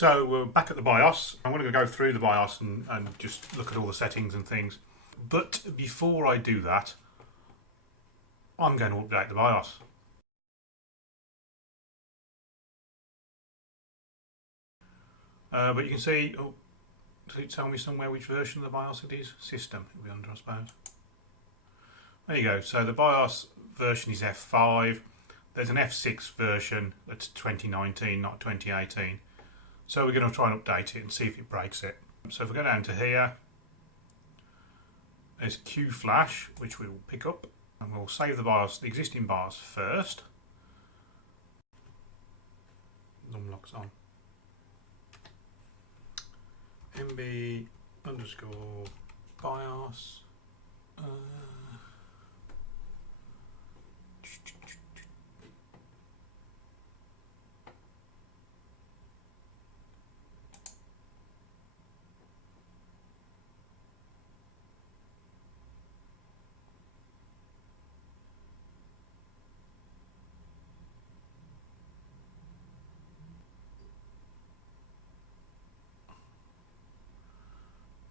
So we're back at the BIOS. I'm going to go through the BIOS and just look at all the settings and things. But before I do that, I'm going to update the BIOS. But you can see, does it tell me somewhere which version of the BIOS it is? System, it'll be under, I suppose. There you go. So the BIOS version is F5. There's an F6 version that's 2019, not 2018. So we're going to try and update it and see if it breaks it. So if we go down to here, there's Q flash, which we will pick up, and we'll save the BIOS, the existing BIOS first. Unlocks on. MB underscore BIOS.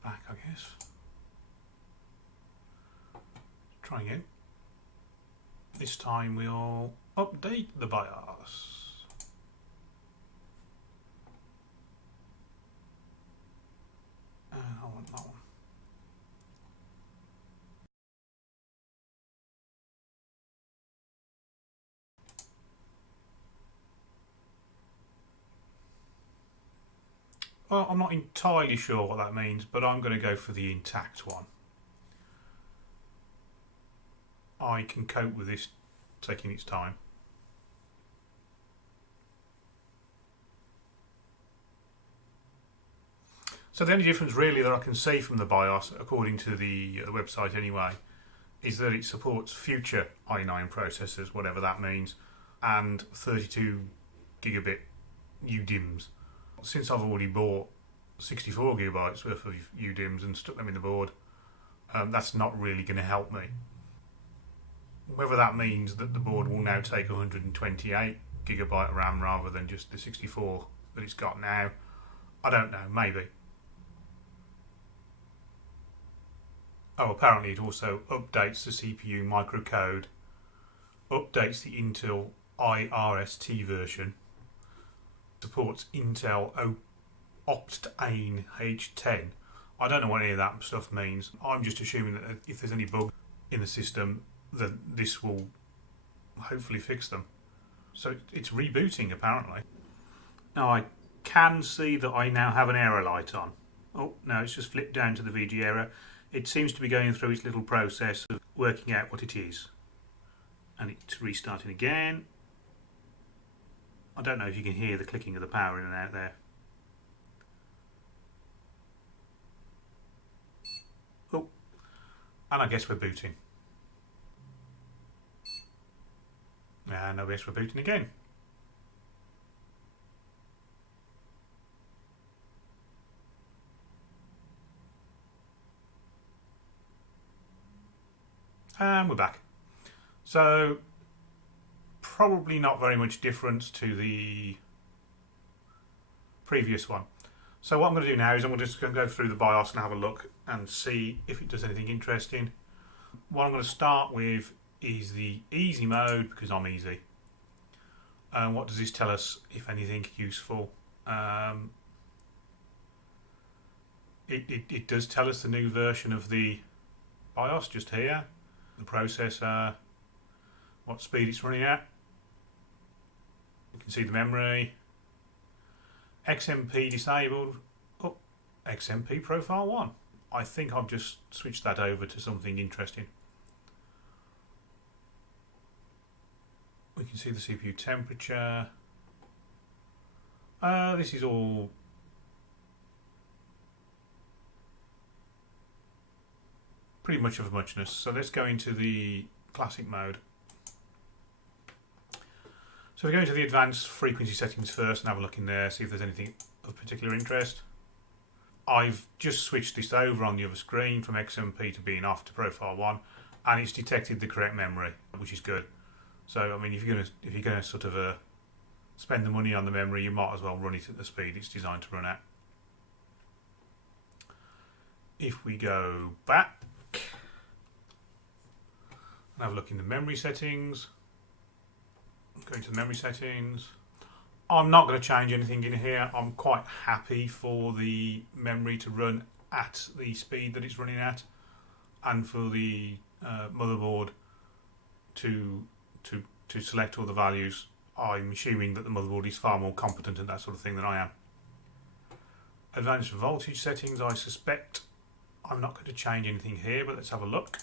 Back, I guess. Try again. This time we'll update the BIOS. And I want that one. Well, I'm not entirely sure what that means, but I'm going to go for the intact one. I can cope with this taking its time. So the only difference really that I can see from the BIOS, according to the website anyway, is that it supports future i9 processors, whatever that means, and 32 gigabit UDIMMs. Since I've already bought 64 gigabytes worth of UDIMMs and stuck them in the board, that's not really going to help me. Whether that means that the board will now take 128 gigabyte RAM rather than just the 64 that it's got now, I don't know, maybe. Oh, apparently it also updates the CPU microcode, updates the Intel IRST version, supports Intel Octane H10. I don't know what any of that stuff means. I'm just assuming that if there's any bug in the system, that this will hopefully fix them. So it's rebooting apparently. Now I can see that I now have an error light on. Oh no, it's just flipped down to the VG error. It seems to be going through its little process of working out what it is. And it's restarting again. I don't know if you can hear the clicking of the power in and out there. Oh, and I guess we're booting. And I guess we're booting again. And we're back. So probably not very much difference to the previous one. So what I'm going to do now is I'm just going to go through the BIOS and have a look and see if it does anything interesting. What I'm going to start with is the easy mode because I'm easy. And what does this tell us, if anything, useful? It does tell us the new version of the BIOS just here. The processor, what speed it's running at. You can see the memory. XMP disabled. Oh, XMP profile 1. I think I've just switched that over to something interesting. We can see the CPU temperature. This is all pretty much of a muchness. So let's go into the classic mode. So we go into the advanced frequency settings first and have a look in there, see if there's anything of particular interest. I've just switched this over on the other screen from XMP to being off to profile 1, and it's detected the correct memory, which is good. So I mean, if you're gonna sort of spend the money on the memory, you might as well run it at the speed it's designed to run at. If we go back and have a look in the memory settings, go into the memory settings. I'm not going to change anything in here. I'm quite happy for the memory to run at the speed that it's running at, and for the motherboard to select all the values. I'm assuming that the motherboard is far more competent at that sort of thing than I am. Advanced voltage settings, I suspect I'm not going to change anything here, but let's have a look.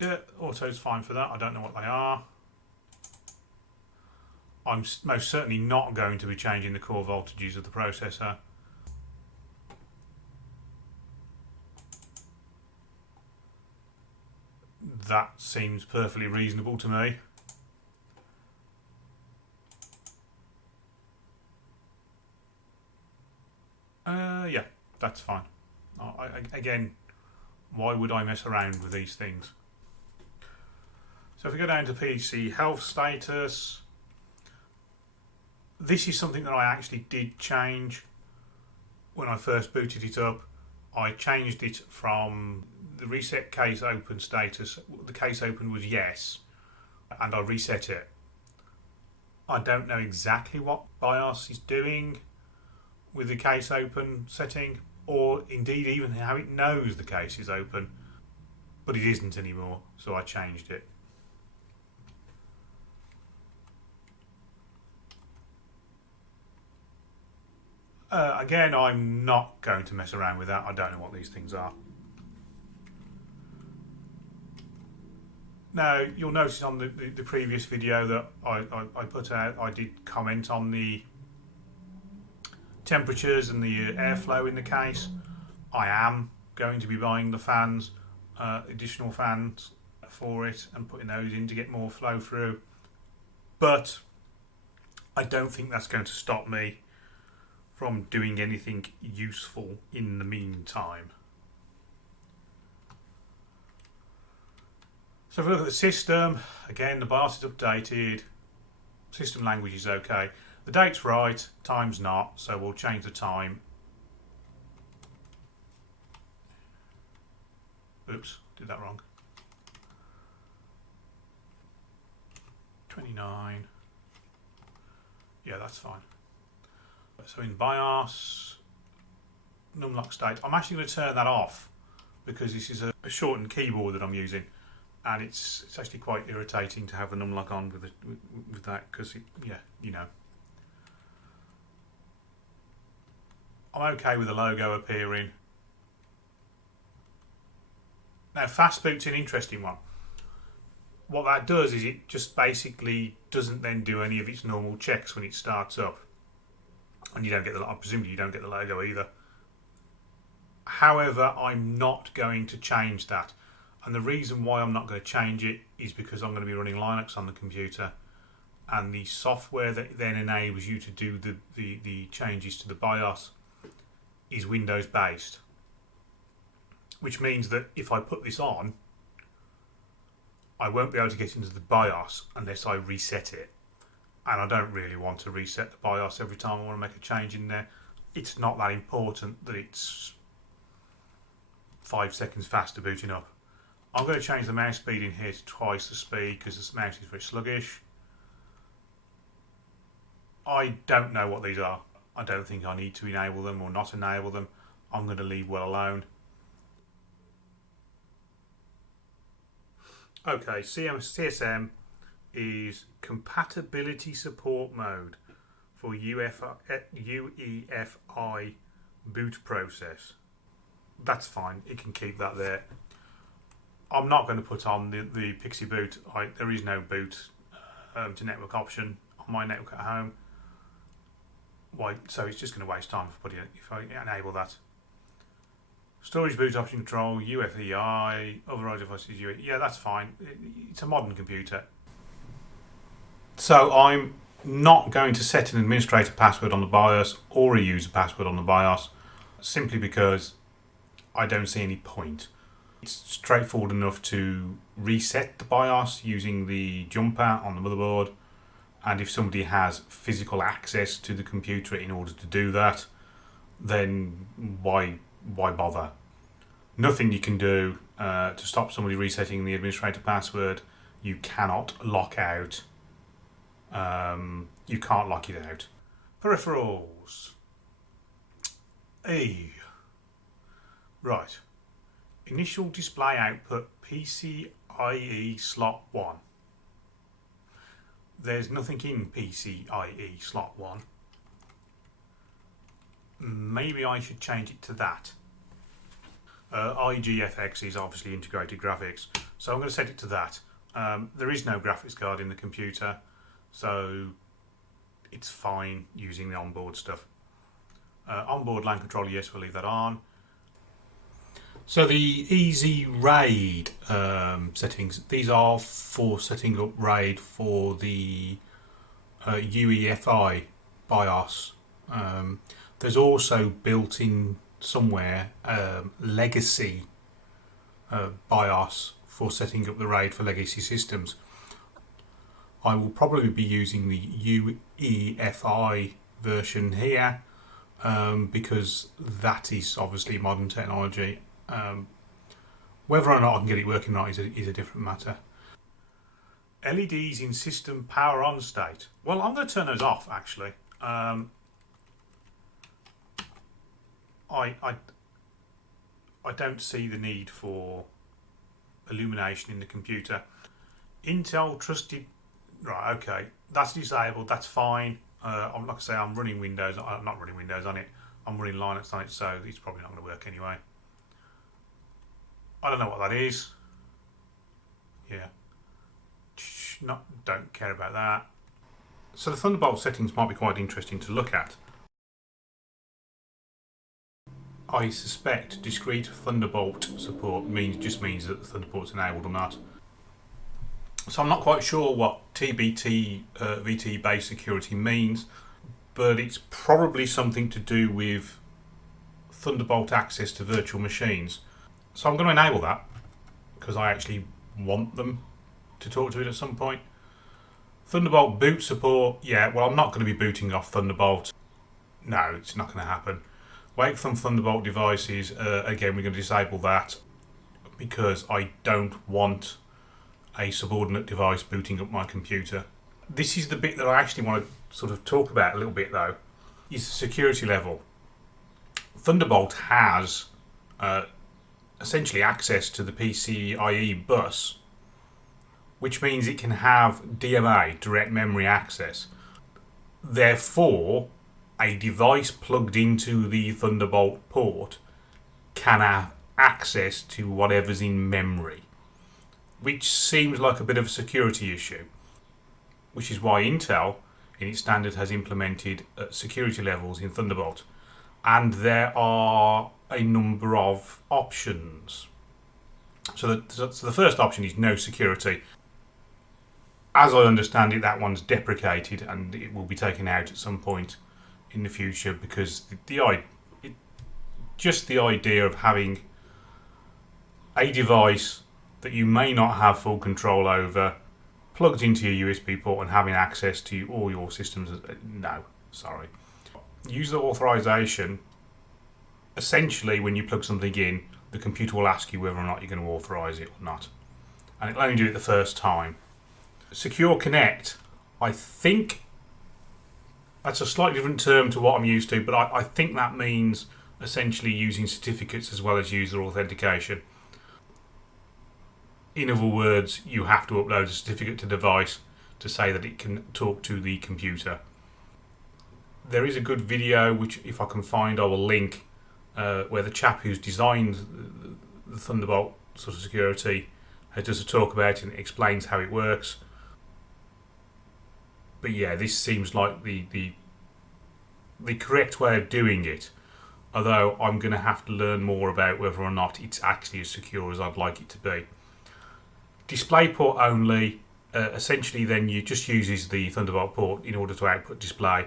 Yeah, auto's fine for that. I don't know what they are. I'm most certainly not going to be changing the core voltages of the processor. That seems perfectly reasonable to me. Yeah, that's fine. Again, why would I mess around with these things? So if we go down to PC health status, this is something that I actually did change when I first booted it up. I changed it from the reset case open status. The case open was yes, and I reset it. I don't know exactly what BIOS is doing with the case open setting, or indeed even how it knows the case is open, but it isn't anymore, so I changed it. Again, I'm not going to mess around with that. I don't know what these things are. Now, you'll notice on the previous video that I put out, I did comment on the temperatures and the airflow in the case. I am going to be buying the fans, additional fans for it, and putting those in to get more flow through. But I don't think that's going to stop me from doing anything useful in the meantime. So if we look at the system, again the BIOS is updated, system language is okay, the date's right, time's not, so we'll change the time. Oops, did that wrong. 29, yeah, that's fine. So in BIOS, numlock state, I'm actually going to turn that off because this is a shortened keyboard that I'm using, and it's actually quite irritating to have the numlock on with that, because yeah, you know. I'm okay with the logo appearing. Now fast boot's an interesting one. What that does is it just basically doesn't then do any of its normal checks when it starts up. And you don't get presumably you don't get the logo either. However, I'm not going to change that. And the reason why I'm not going to change it is because I'm going to be running Linux on the computer, and the software that then enables you to do the changes to the BIOS is Windows based. Which means that if I put this on, I won't be able to get into the BIOS unless I reset it. And I don't really want to reset the BIOS every time I want to make a change in there. It's not that important that it's 5 seconds faster booting up. I'm going to change the mouse speed in here to twice the speed because this mouse is very sluggish. I don't know what these are. I don't think I need to enable them or not enable them. I'm going to leave well alone. Okay, CSM is compatibility support mode for UEFI boot process. That's fine, it can keep that there. I'm not going to put on the Pixie boot. There is no boot to network option on my network at home. Why? So it's just going to waste time if I enable that. Storage boot option control, UEFI, other devices, yeah, that's fine. It's a modern computer. So I'm not going to set an administrator password on the BIOS or a user password on the BIOS, simply because I don't see any point. It's straightforward enough to reset the BIOS using the jumper on the motherboard, and if somebody has physical access to the computer in order to do that, then why bother? Nothing you can do to stop somebody resetting the administrator password. You cannot lock out. You can't lock it out. Peripherals. Right. Initial display output PCIe slot 1. There's nothing in PCIe slot 1. Maybe I should change it to that. IGFX is obviously integrated graphics, so I'm going to set it to that. There is no graphics card in the computer, so it's fine using the onboard stuff. Onboard LAN controller, yes, we'll leave that on. So the easy RAID settings, these are for setting up RAID for the UEFI BIOS. There's also built in somewhere legacy BIOS for setting up the RAID for legacy systems. I will probably be using the UEFI version here because that is obviously modern technology. Whether or not I can get it working or not is a different matter. LEDs in system power on state. Well, I'm going to turn those off actually. I don't see the need for illumination in the computer. Intel trusted. Right, okay, that's disabled. That's fine. I'm like I say, I'm running Windows. I'm not running Windows on it. I'm running Linux on it, so it's probably not going to work anyway. I don't know what that is. Yeah. Don't care about that. So the Thunderbolt settings might be quite interesting to look at. I suspect discrete Thunderbolt support just means that the Thunderbolt's enabled or not. So I'm not quite sure what TBT VT based security means, but it's probably something to do with Thunderbolt access to virtual machines. So I'm going to enable that because I actually want them to talk to it at some point. Thunderbolt boot support, yeah, well I'm not going to be booting off Thunderbolt. No, it's not going to happen. Wake from Thunderbolt devices, again we're going to disable that because I don't want a subordinate device booting up my computer. This is the bit that I actually want to sort of talk about a little bit though, is the security level. Thunderbolt has essentially access to the PCIe bus, which means it can have DMA, direct memory access. Therefore, a device plugged into the Thunderbolt port can have access to whatever's in memory, which seems like a bit of a security issue, which is why Intel in its standard has implemented security levels in Thunderbolt, and there are a number of options. So the first option is no security. As I understand it, that one's deprecated and it will be taken out at some point in the future because just the idea of having a device that you may not have full control over plugged into your USB port and having access to all your systems, no, sorry. User authorization, essentially when you plug something in, the computer will ask you whether or not you're going to authorize it or not, and it'll only do it the first time. Secure Connect, I think that's a slightly different term to what I'm used to, but I think that means essentially using certificates as well as user authentication. In other words, you have to upload a certificate to the device to say that it can talk to the computer. There is a good video, which if I can find I will link, where the chap who's designed the Thunderbolt sort of security does a talk about it and explains how it works. But yeah, this seems like the correct way of doing it, although I'm going to have to learn more about whether or not it's actually as secure as I'd like it to be. DisplayPort only, essentially then you just uses the Thunderbolt port in order to output display.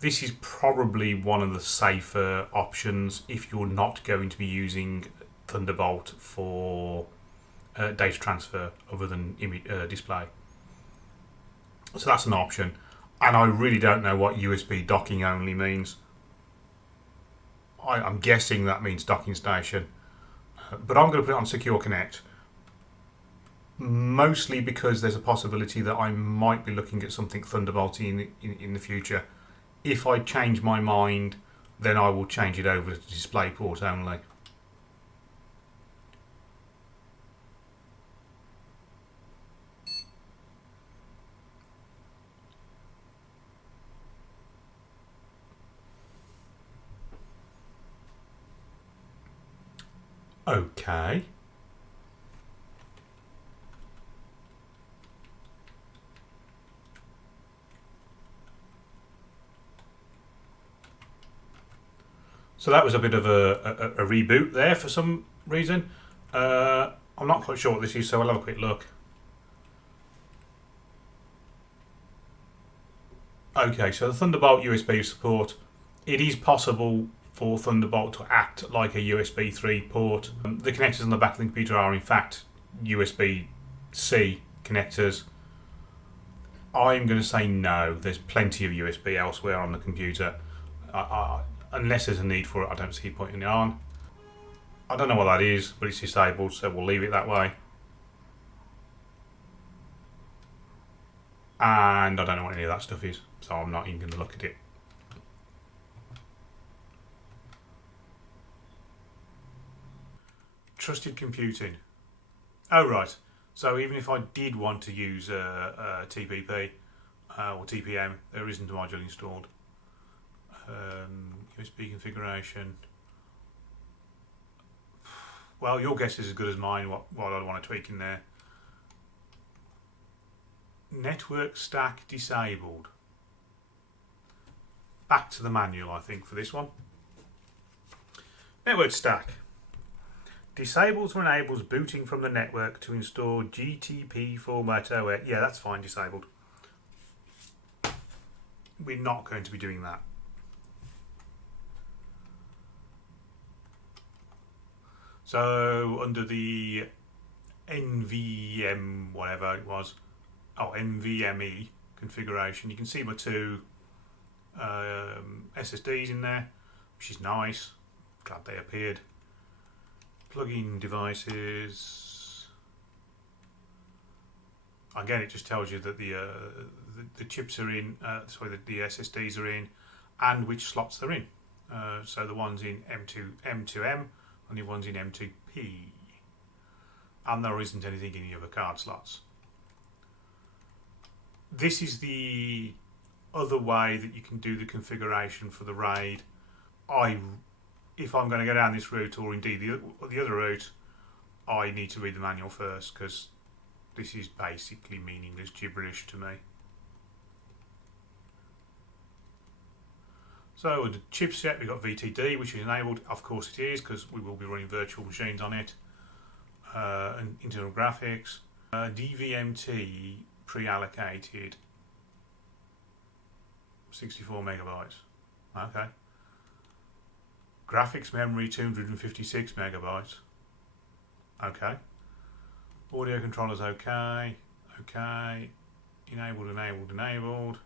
This is probably one of the safer options if you're not going to be using Thunderbolt for data transfer other than display. So that's an option. And I really don't know what USB docking only means. I'm guessing that means docking station. But I'm going to put it on Secure Connect. Mostly because there's a possibility that I might be looking at something Thunderbolty in the future. If I change my mind, then I will change it over to DisplayPort only. Okay. So that was a bit of a reboot there for some reason. I'm not quite sure what this is, so I'll have a quick look. Okay, so the Thunderbolt USB support. It is possible for Thunderbolt to act like a USB 3 port. The connectors on the back of the computer are in fact USB-C connectors. I'm going to say no. There's plenty of USB elsewhere on the computer. Unless there's a need for it, I don't see putting it on. I don't know what that is, but it's disabled, so we'll leave it that way. And I don't know what any of that stuff is, so I'm not even going to look at it. Trusted computing. Oh, right. So even if I did want to use TPP or TPM, there isn't a module installed. USB configuration. Well, your guess is as good as mine. What I'd want to tweak in there. Network stack disabled. Back to the manual, I think, for this one. Network stack. Disables or enables booting from the network to install GTP format OS. Yeah, that's fine, disabled. We're not going to be doing that. So under the NVM, whatever it was, NVMe configuration, you can see my two SSDs in there, which is nice. Glad they appeared. Plug-in devices. Again, it just tells you that the chips are in, the SSDs are in, and which slots they're in. So the one's in M2M, and the one's in M2P. And there isn't anything in the other card slots. This is the other way that you can do the configuration for the RAID. If I'm going to go down this route, or indeed the other route, I need to read the manual first, because this is basically meaningless gibberish to me. So with the chipset, we've got VTD, which is enabled. Of course it is, because we will be running virtual machines on it. And internal graphics. DVMT pre-allocated 64 megabytes. Okay. Graphics memory 256 megabytes. Okay. Audio controllers okay. Okay. Enabled.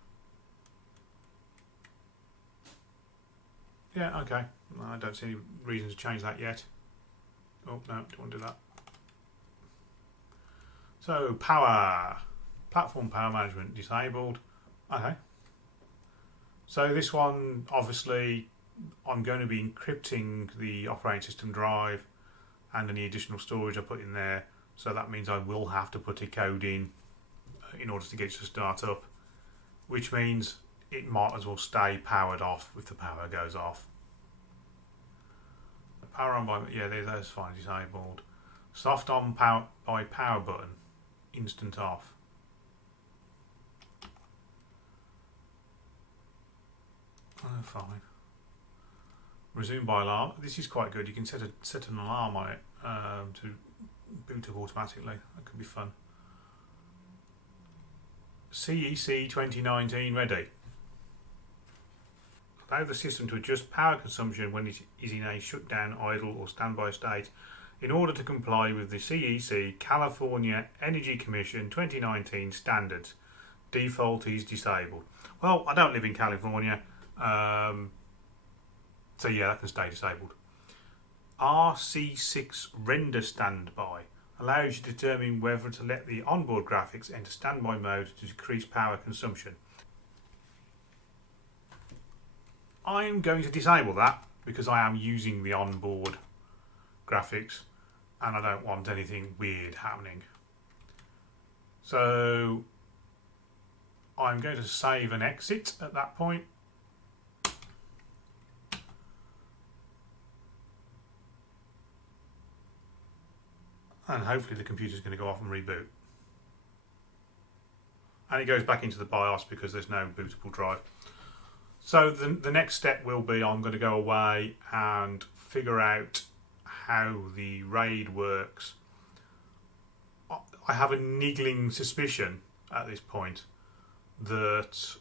Yeah, okay. I don't see any reason to change that yet. Oh, no, don't want to do that. So, power. Platform power management disabled. Okay. So this one, obviously, I'm going to be encrypting the operating system drive and any additional storage I put in there. So that means I will have to put a code in order to get it to start up. Which means it might as well stay powered off if the power goes off. Power on by, yeah, that's fine, disabled. Soft on by power button, instant off. Oh, fine. Resume by alarm. This is quite good. You can set an alarm on it to boot up automatically. That could be fun. CEC 2019 ready. Allow the system to adjust power consumption when it is in a shutdown, idle or standby state. in order to comply with the CEC California Energy Commission 2019 standards. Default is disabled. Well, I don't live in California, so yeah, that can stay disabled. RC6 Render Standby allows you to determine whether to let the onboard graphics enter standby mode to decrease power consumption. I'm going to disable that because I am using the onboard graphics and I don't want anything weird happening. So I'm going to save and exit at that point. And hopefully the computer's going to go off and reboot. And it goes back into the BIOS because there's no bootable drive. So the next step will be I'm going to go away and figure out how the RAID works. I have a niggling suspicion at this point that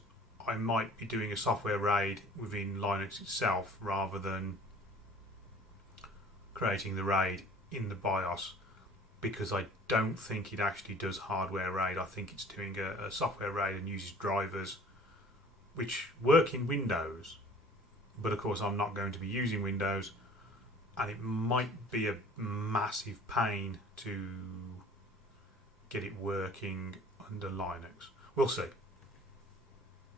I might be doing a software RAID within Linux itself rather than creating the RAID in the BIOS, because I don't think it actually does hardware RAID. I think it's doing a software RAID and uses drivers which work in Windows, but of course I'm not going to be using Windows, and it might be a massive pain to get it working under Linux. We'll see.